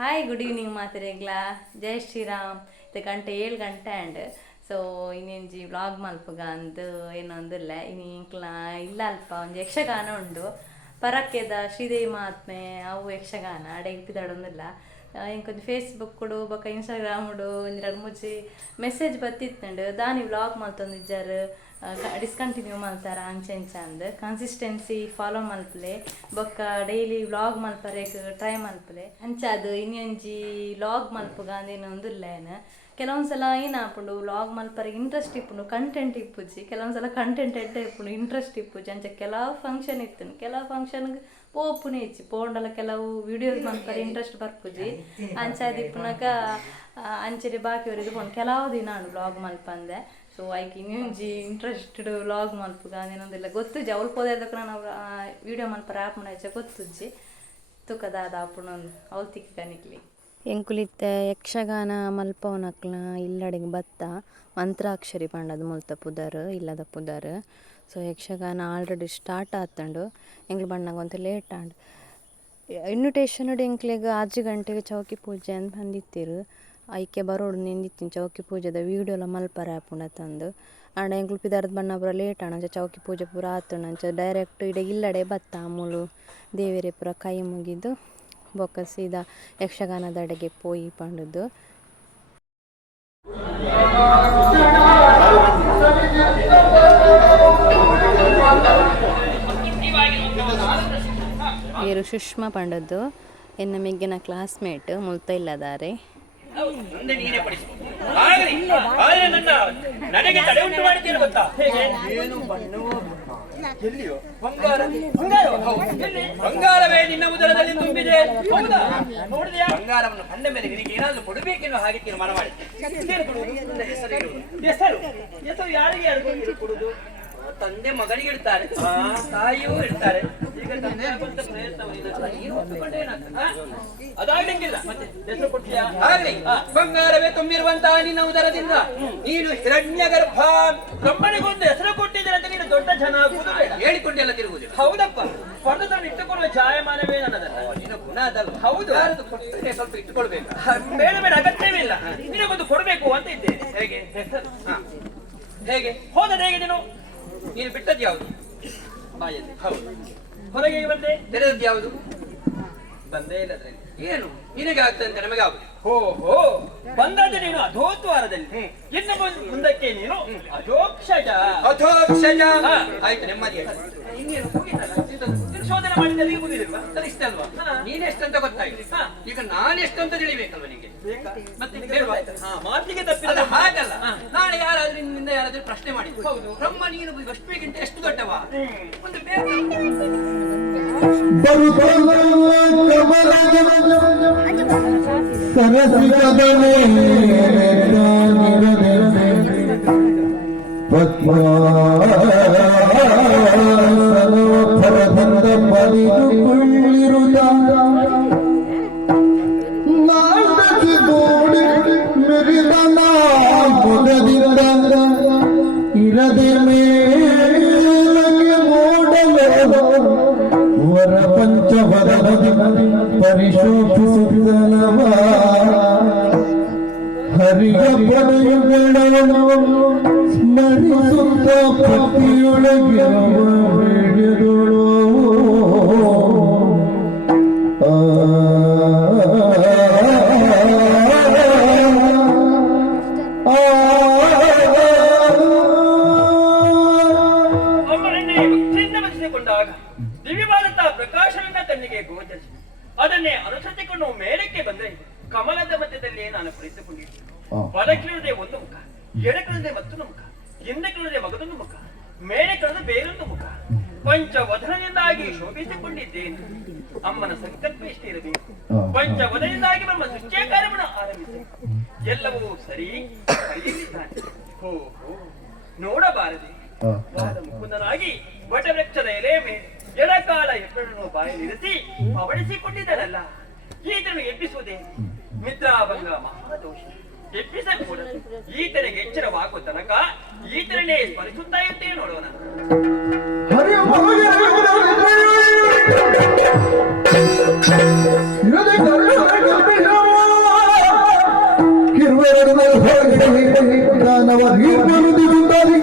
Hi good evening ಮಾತಿರೆಗ್ಲಾ ಜೈ ಶ್ರೀರಾಮ್ ಇದು ಗಂಟೆ 7 ಗಂಟೆ ಆ್ಯಂಡ್ ಸೊ ಇನ್ನೇಂಜಿ ವ್ಲಾಗ್ ಮಲ್ಪಗ ಅಂದು ಏನೊಂದಿಲ್ಲ ಇನ್ನು ಇಂಕ್ಲ ಇಲ್ಲ ಅಲ್ಪ ಒಂದು ಯಕ್ಷಗಾನ ಉಂಡು ಪರಕ್ಕೆದ ಶ್ರೀದೇವಿ ಮಹಾತ್ಮೆ ಅವು ಯಕ್ಷಗಾನ ಅಡೆ ಇಪ್ಪಿದಾಡೊಂದಿಲ್ಲ ಇಂಕೊಂದು ಫೇಸ್ಬುಕ್ಡು ಬೊಕ್ಕ ಇನ್ಸ್ಟಾಗ್ರಾಮ್ಡು ಒಂದೆರಡು ಮುಚ್ಚಿ ಮೆಸೇಜ್ ಬತ್ತಿತ್ತಂಡು ದಾನಿ ವ್ಲಾಗ್ ಮಲ್ತೊಂದಿಜ್ಜಾರು ಡಿಸ್ಕಂಟಿನ್ಯೂ ಮಲ್ತಾರ ಅಂಚೆ ಅಂದ್ ಕನ್ಸಿಸ್ಟೆನ್ಸಿ ಫಾಲೋ ಮಲ್ಪಲೆ ಬೊಕ್ಕ ಡೈಲಿ ವ್ಲಾಗ್ ಮಲ್ಪರೆಗ್ ಟ್ರೈ ಮಲ್ಪಲೆ ಅಂಚಾದು ಇನ್ನೊಂಜಿ ವ್ಲಾಗ್ ಮಲ್ಪಗ ಅಂದೇನೊಂದುಲ್ಲ ಏನು ಕೆಲವೊಂದ್ಸಲ ಏನಾಪುಂಡು ವ್ಲಾಗ್ ಮಲ್ಪರೆಗ್ ಇಂಟ್ರೆಸ್ಟ್ ಇಪ್ಪುಂಡು ಕಂಟೆಂಟ್ ಇಪ್ಪುಜಿ ಕೆಲವೊಂದ್ಸಲ ಕಂಟೆಂಟ್ ಎಡ್ಡೆ ಇಪ್ಪುಂಡು ಇಂಟ್ರೆಸ್ಟ್ ಇಪ್ಪುಜಿ ಅಂಚ ಕೆಲವು ಫಂಕ್ಷನ್ ಇತ್ತು ಕೆಲವು ಫಂಕ್ಷನ್ಗೆ ಪೋಪುನೆ ಇಚ್ಚಿ ಪೋಂಡಲ ಕೆಲವು ವಿಡಿಯೋಸ್ ಮಲ್ಪರೆ ಇಂಟ್ರೆಸ್ಟ್ ಬರ್ಪುಜಿ ಅಂಚಾದ ಇಪ್ಪುನಗ ಅಂಚೆಡೆ ಬಾಕಿಯವರಿಗೆ ಫೋನ್ ಕೆಲವು ದಿನ ವ್ಲಾಗ್ ಮಲ್ಪಂದೆ ಸೊ ಐಕ್ ಇನ್ನೊಂಜಿ ಇಂಟ್ರೆಸ್ಟೆಡ್ ವ್ಲಾಗ್ ಮಲ್ಪುಗ ಅದೇನೊಂದಿಲ್ಲ ಗೊತ್ತುಜಿ ಅವ್ಳು ಪೋದಕ್ಕೆ ನಾವು ವಿಡಿಯೋ ಮಲ್ಪರ ಆ್ಯಪ್ ಮಾಡಾಚೆ ಗೊತ್ತುಜ್ಜಿ ತುಕದಾದ ಆಪುಣೊಂದು ಅವ್ಳು ತಿಕ್ಕಿ ಕನಿಕ್ಲಿ ಎಂಕುಲಿತ್ತ ಯಕ್ಷಗಾನ ಮಲ್ಪವನಕ್ಲ ಇಲ್ಲಡೆಗೆ ಬತ್ತ ಮಂತ್ರಾಕ್ಷರಿ ಪಂಡದ ಮುಲ್ತ ಪುದರ್ ಇಲ್ಲದ ಪುದರ್ ಸೊ ಯಕ್ಷಗಾನ ಆಲ್ರೆಡಿ ಸ್ಟಾರ್ಟ್ ಆತಂಡು ಎಂಕ್ಲು ಬಣ್ಣಗ ಒಂದು ಲೇಟ್ ಆಂಡ್ ಇನ್ವಿಟೇಷನ್ ಎಂಕ್ಲೆಗ್ 6 ಗಂಟೆಗೆ ಚೌಕಿ ಪೂಜೆ ಅಂತ ಬಂದಿತ್ತಿರು ಐಕೆ ಬರೋಡು ನಿಂದಿತ್ತಿನ ಚೌಕಿ ಪೂಜೆದ ವೀಡಿಯೋಲ ಮಲ್ಪರ ಆಪುಂಡ ತಂದು ಆಂಡ ಎಂಕ್ಲು ಪಿದಾರ್ದ ಬಣ್ಣ ಪೂರ ಲೇಟ್ ಆಂಡ ಚೌಕಿ ಪೂಜೆ ಪೂರ ಆತುಂಡ ಡೈರೆಕ್ಟ್ ಇಡೆ ಇಲ್ಲಡೆ ಬತ್ತ ಅಮೂಲು ದೇವೇರೆ ಪೂರ ಕೈ ಮುಗಿದು ಬೊಕ್ಕ ಸೀದಾ ಯಕ್ಷಗಾನದ ಅಡೆಗೆ ಪೋಯಿ ಪಂಡುದು ಇವರು ಸುಷ್ಮಾ ಪಂಡದ್ದು ಎನ್ನ ಮೆಗ್ಗಿನ ಕ್ಲಾಸ್ಮೇಟ್ ಮುಲ್ತ ಇಲ್ಲದಾರೆ ಬಂಗಾರವೇ ನಿನ್ನ ಉದರದಲ್ಲಿ ತುಂಬಿದೆ. ಹೌದಾ? ನೋಡಿದೆಯಾ? ಬಂಗಾರವನ್ನು ಕಂಡ ಮೇಲೆ ನಿನಗೆ ಏನಾದರೂ ಕೊಡಬೇಕೆನ್ನುವ ಹಾಗೆ ತೀರ್ಮಾನ ಮಾಡಿ. ಹೆಸರು ಯಾರಿಗೆ ಕೊಡುದು? ತಂದೆ ಮಗನಿಗೆ ಇಡ್ತಾರೆ, ತಾಯಿಯೂ ಇಡ್ತಾರೆ. ಈಗ ತಂದೆ ಆಗುವಂತ ಪ್ರಯತ್ನ ಅದಾಗಂಗಿಲ್ಲ. ಮತ್ತೆ ಹೆಸರು ಕೊಟ್ಟಿಯಾ? ಆಗಲಿ. ಬಂಗಾರವೇ ತುಂಬಿರುವಂತಹ ನಿನ್ನ ಉದರದಿಂದ ನೀನು ಹಿರಣ್ಯ ಗರ್ಭ ಬ್ರಹ್ಮನಿಗೊಂದು ಹೆಸರು ಕೊಟ್ಟಿದ್ರೆ ಅಂತ ನೀನು ದೊಡ್ಡ ಜನ ಆಗುವುದು ಬೇಡ. ಹೇಳಿಕೊಂಡೆಲ್ಲ ತಿರುಗುವುದಿಲ್ಲ. ಹೌದಪ್ಪ, ಪಡೆದನ್ನು ಇಟ್ಟುಕೊಳ್ಳುವ ಛಾಯಮಾನವೇ ನನ್ನದಲ್ಲ. ನಿನ್ನ ಗುಣ ಅದಲ್ಲ. ಹೌದು, ಸ್ವಲ್ಪ ಇಟ್ಟುಕೊಳ್ಬೇಕು. ಬೇಡ ಬೇಡ, ಅಗತ್ಯವೇ ಇಲ್ಲ. ನಿನಗೊಂದು ಕೊಡಬೇಕು ಅಂತ ಇದ್ದೇನೆ. ಹೇಗೆ ಹೆಸರು? ಹೇಗೆ ಹೋದದ ಹೇಗೆ ನೀನು ಬಿಟ್ಟದ್ದು ಯಾವುದು? ಬಾಯಲ್ಲಿ. ಹೌದು. ಹೊರಗೆ ಬಂದೆ ತೆರೆದದ್ದು ಯಾವುದು? ಬಂದೇ ಇಲ್ಲ. ಏನು ನಿನಗೆ ಆಗ್ತದೆ ನಮಗೆ ಆಗುದು. ಹೋ ಬಂದದ್ದು ನೀನು ಅಧೋದ್ವಾರದಲ್ಲಿ, ಇನ್ನು ಮುಂದಕ್ಕೆ ನೀನು ಅಧೋಕ್ಷಜ. ಆಯ್ತು, ನೆಮ್ಮದಿ. ಇನ್ನೇನು ಶೋಧನೆ ಮಾಡಿದಲ್ಲಿ ಮುಗಿದಿಲ್ವಾ? ಇಷ್ಟ ಅಲ್ವಾ? ನೀನೆಷ್ಟಂತ ಗೊತ್ತಾಯ್ತು. ಈಗ ನಾನೆಷ್ಟಂತ ತಿಳಿಬೇಕಲ್ವ ನಿಂಗೆ? ಮಾತಿಗೆ ತಪ್ಪಿಲ್ಲ. ಹಾಗಲ್ಲ, ನಾಳೆ ಯಾರಾದ್ರೂ ನಿನ್ನಿಂದ ಯಾರಾದ್ರೂ ಪ್ರಶ್ನೆ ಮಾಡಿದ್ರು, ಹೌದು ಬ್ರಹ್ಮ ನೀನು ವಿಷ್ಣುವಿಗಿಂತ ಎಷ್ಟು ದೊಡ್ಡವ? ಒಂದು ಹರಿಯ ಪಡೆಯುಗಳನ್ನು ಸ್ಮರಿಸುತ್ತ ಭಕ್ತಿಯೊಳಗಿರುವ ಬೇಡಿದಳು. ದಿವ್ಯವಾದಂತಹ ಪ್ರಕಾಶವನ್ನ ತನ್ನಿಗೆ ಗೋಚರಿಸಿ ಅದನ್ನೇ ಅನುಸರಿಸಿಕೊಂಡು ಮೇಲಕ್ಕೆ ಬಂದರೆ ಕಮಲದ ಮಧ್ಯದಲ್ಲಿ ನಾನು ಕುಳಿತುಕೊಂಡಿದ್ದೆ. ಬಲಕಿಳಿದೆ ಒಂದು ಮುಖ, ಎಡಕಿಳಿದೆ ಮತ್ತೊಂದು ಮುಖ, ಹಿಂದೆ ಕಿಳಿದೆ ಮಗದೊಂದು ಮುಖ, ಮೇಲೆ ಕಿಳಿದ ಬೇರೊಂದು ಮುಖ, ಪಂಚವಧನದಿಂದಾಗಿ ಶೋಭಿಸಿಕೊಂಡಿದ್ದೇನೆ. ಅಮ್ಮನ ಸಂಕಲ್ಪ ಇಷ್ಟೇ ಇರಬೇಕು. ಪಂಚವಧನದಿಂದಾಗಿ ನಮ್ಮ ಸೃಷ್ಟಿಯ ಕಾರ್ಯವನ್ನು ಆರಂಭಿಸಿ ಎಲ್ಲವೂ ಸರಿ ಕಲಿಯಲಿದ್ದಾನೆ. ಹೋ ನೋಡಬಾರದೆ ಮುಕುಂದನಾಗಿ ವಟವೃಕ್ಷದ ಎಲೆ ಮೇಲೆ ಎಡಕಾಲ ಎಪ್ಪಳನ್ನು ಬಾಯಲ್ಲಿರಿಸಿ ಪವಡಿಸಿಕೊಂಡಿದ್ದನಲ್ಲ, ಈತನು ಎಬ್ಬಿಸುವುದೇ ಮಿತ್ರಾಭಂಗ ಮಹಾದೋಷ. ಎಬ್ಬಿಸಕೂಡದು. ಈತನಿಗೆ ಎಚ್ಚರವಾಗುವ ತನಕ ಈತನನ್ನೇ ಸ್ಮರಿಸುತ್ತಾ ಇರ್ತೇನೆ. ನೋಡೋಣ. ಹರಿ ನವ ನಿರ್ಮಾಣದಿಂದಾಗಿ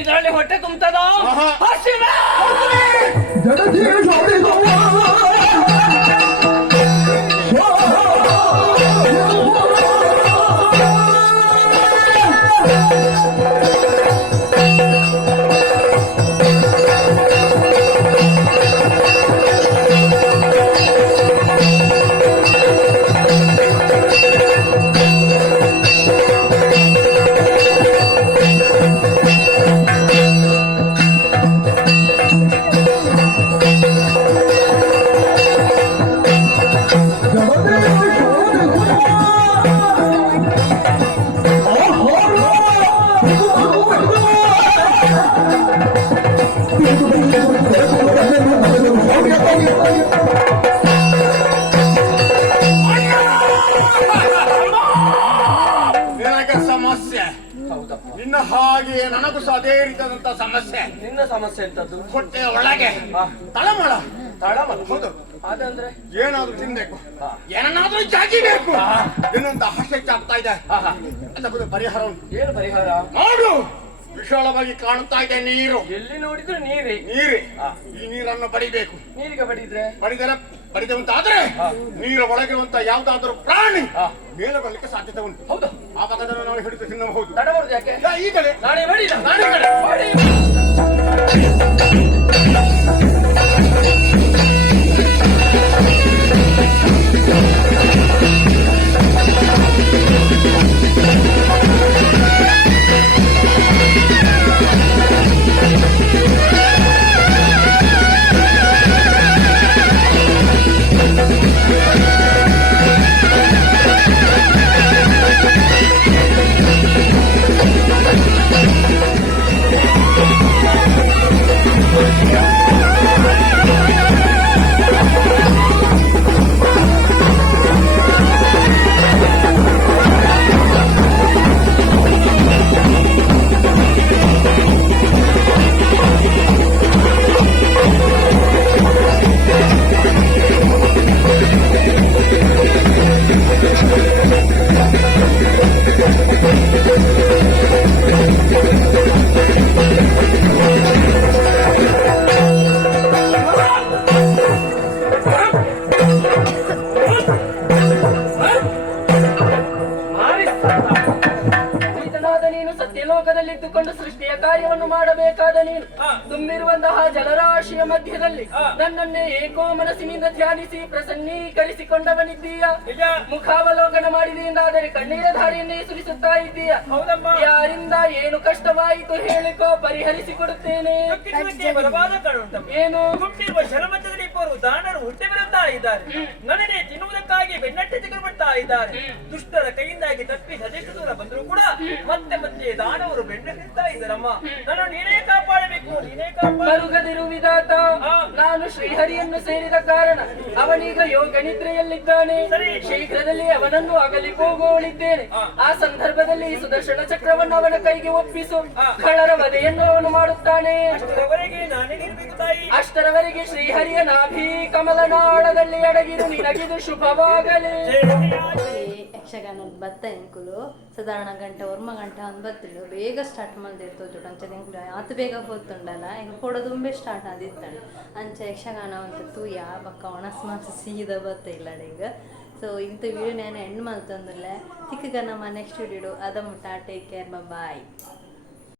ಇದರಲ್ಲಿ ಹೊಟ್ಟೆ ತುಂಬತದ ಸಮಸ್ಯೆ ನಿನ್ನ ಹಾಗೆ ನನಗೂ ಸಹ ಅದೇ ರೀತಿಯಾದಂತ ಸಮಸ್ಯೆ. ನಿನ್ನ ಸಮಸ್ಯೆ ಎಂತದ್ದು? ಹೊಟ್ಟೆಯ ಒಳಗೆ ತಳಮಳ. ತಳಮಳ? ಹೌದು. ಅದಂದ್ರೆ ಏನಾದ್ರೂ ತಿನ್ಬೇಕು, ಏನನ್ನಾದ್ರೂ ಜಾಗಿಬೇಕು ಎನ್ನುವಂತ ಆಸೆ ಹೆಚ್ಚಾಗ್ತಾ ಇದೆ. ಅದಕ್ಕೆ ಪರಿಹಾರ ಉಂಟು. ಏನು ಪರಿಹಾರ? ನೋಡು, ವಿಶಾಲವಾಗಿ ಕಾಣುತ್ತಾ ಇದೆ ನೀರು. ಎಲ್ಲಿ ನೋಡಿದ್ರು ನೀರೇ. ನೀರೇ. ಈ ನೀರನ್ನು ಬಡಿಬೇಕು. ನೀರಿಗೆ ಬಡಿದ್ರೆ ಬಡಿದರೆ ಬಡಿದವಂತ ಆದ್ರೆ ನೀರ ಒಳಗಿರುವಂತ ಯಾವುದಾದ್ರೂ ಪ್ರಾಣಿ ಮೇಲೆ ಬರಲಿಕ್ಕೆ ಸಾಧ್ಯತೆ ಉಂಟು. ಹೌದು. ಆವಾಗ ಅದನ್ನು ನಾವು ಹಿಡಿದು ತಿನ್ನಬಹುದು. ತಡ ಮಾಡುದು ಯಾಕೆ? ಈಗಲೇ ನಾಳೆ ಮಾಡಿ ಲೋಕದಲ್ಲಿದ್ದುಕೊಂಡು ಸೃಷ್ಟಿಯ ಕಾರ್ಯವನ್ನು ಮಾಡಬೇಕಾದ ನೀನು ತುಂಬಿರುವಂತಹ ಜಲರಾಶಿಯ ಮಧ್ಯದಲ್ಲಿ ನನ್ನನ್ನೇ ಏಕೋ ಮನಸ್ಸಿನಿಂದ ಧ್ಯಾನಿಸಿ ಪ್ರಸನ್ನೀಕರಿಸಿಕೊಂಡವನಿದ್ದೀಯ. ಮುಖಾವಲೋಕನ ಮಾಡಿದೆಯೆಂದಾದರೆ ಕಣ್ಣೀರ ಧಾರೆಯನ್ನೇ ಸುರಿಸುತ್ತಾ ಇದ್ದೀಯ. ಯಾರಿಂದ ಏನು ಕಷ್ಟವಾಯಿತು ಹೇಳಿಕೋ, ಪರಿಹರಿಸಿಕೊಡುತ್ತೇನೆ. ಏನು ಜಲಮಧ್ಯದಲ್ಲಿ ಇಬ್ಬರು ದಾನರು ಹುಟ್ಟಿ ಬರುತ್ತಾ ಇದ್ದಾರೆ. ನನಗೆ ತಿನ್ನುವುದಕ್ಕಾಗಿ ಬೆನ್ನಟ್ಟಿ ತೆಗೆದುಬಿಡ್ತಾ ಇದ್ದಾರೆ. ದುಷ್ಟರ ಕೈಯಿಂದಾಗಿ ತಪ್ಪಿ ಅದೆಷ್ಟು ದೂರ ಬಂದರೂ ಕೂಡ ಮತ್ತೆ ಮತ್ತೆ ದಾನವರು ಬೆನ್ನಟ್ಟಿರ್ತಾ ಇದ್ದಾರಮ್ಮ. ನಾನು ನೀನೇ ಕಾಪಾಡಬೇಕು, ನೀನೇ ಮರುಗದಿರು ವಿಧಾತ. ನಾನು ಶ್ರೀಹರಿಯನ್ನು ಸೇರಿದ ಕಾರಣ ಅವನೀಗ ಯೋಗ ನಿದ್ರೆಯಲ್ಲಿದ್ದಾನೆ. ಶೀಘ್ರದಲ್ಲಿ ಅವನನ್ನು ಅಗಲಿ ಹೋಗೋಳಿದ್ದೇನೆ. ಆ ಸಂದರ್ಭದಲ್ಲಿ ಸುದರ್ಶನ ಚಕ್ರವನ್ನು ಅವನ ಕೈಗೆ ಒಪ್ಪಿಸು. ಖಳರ ವಧೆಯನ್ನು ಅವನು ಮಾಡುತ್ತಾನೆ. ಅಷ್ಟರವರೆಗೆ ಶ್ರೀಹರಿಯ ನಾಭಿ ಕಮಲನಾಳದಲ್ಲಿ ಅಡಗಿರು. ನಿನಗಿದು ಶುಭವಾಗಲಿ. ಯಕ್ಷಗಾನದ ಬತ್ತ ಎಂಕುಲು ಸಾಧಾರಣ ಗಂಟೆ ಒರ್ಮ ಗಂಟೆ ಒಂದು ಬತ್ತಿಡು ಬೇಗ ಸ್ಟಾರ್ಟ್ ಮಾಡಿರ್ತೋದು ಅಂಚೆ ಎಂಕುಲು ಆತು ಬೇಗ ಹೋಗ್ತುಂಡಲ್ಲ ಹೆಂಗೆ ಕೊಡೋದು ತುಂಬೆ ಸ್ಟಾರ್ಟ್ ಆದಿತ್ತಾಳೆ ಅಂಚೆ ಯಕ್ಷಗಾನ ಅಂತ ತೂಯ ಬಕ್ಕ ಒಣಸ್ ಮಾಸ ಸೀದ ಬತ್ತ ಇಲ್ಲ ಈಗ. ಸೊ ಇಂಥ ವಿಡಿಯೋ ನಾನು ಹೆಣ್ಣು ಮಲ್ತಂದಿಲ್ಲ ತಿಕ್ಕಗ ನಮ್ಮ ನೆಕ್ಸ್ಟ್ ವಿಡಿಯೋ ಅದ ಮುಟ್ಟ. ಟೇಕ್ ಕೇರ್, ಬಾಯ್.